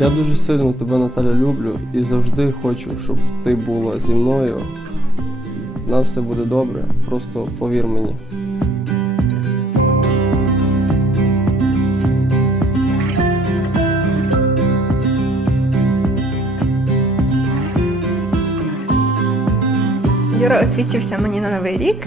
Я дуже сильно тебе, Наталя, люблю і завжди хочу, щоб ти була зі мною. На все буде добре, просто повір мені. Юра освічився мені на новий рік.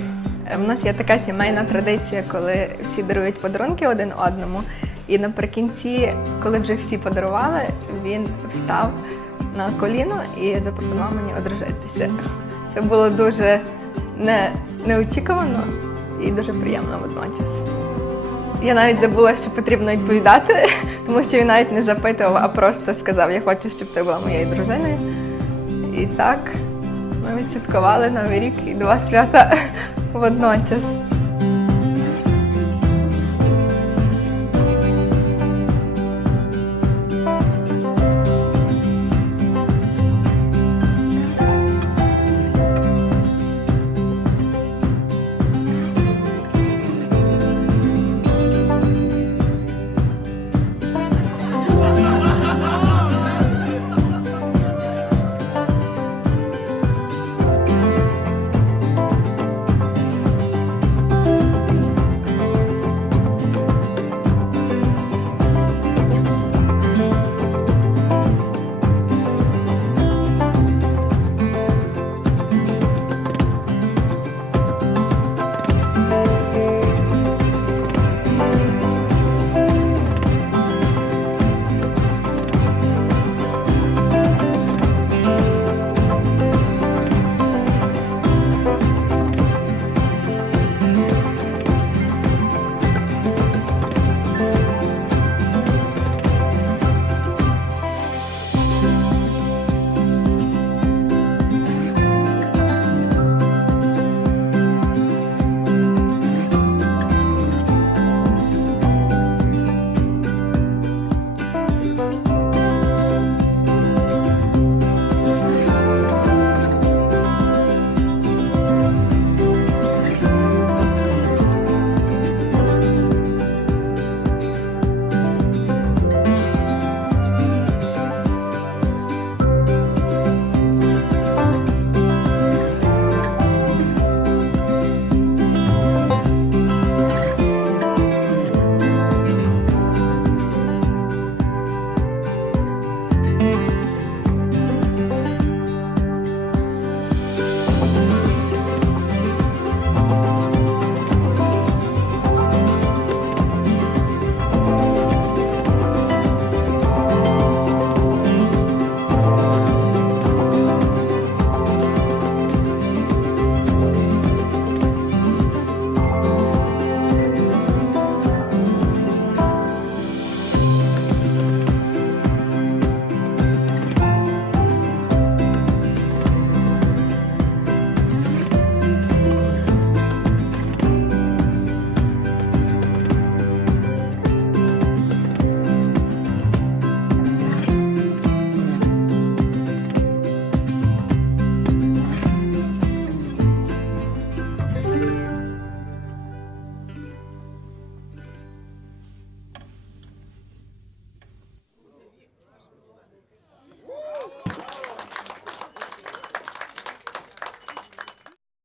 Е, В нас є така сімейна традиція, коли всі дарують подарунки один одному. І наприкінці, коли вже всі подарували, він встав на коліно і запропонував мені одружитися. Це було дуже не, неочікувано і дуже приємно водночас. Я навіть забула, що потрібно відповідати, тому що він навіть не запитував, а просто сказав: Я хочу, щоб ти була моєю дружиною. І так ми відсвяткували Новий рік і два свята водночас.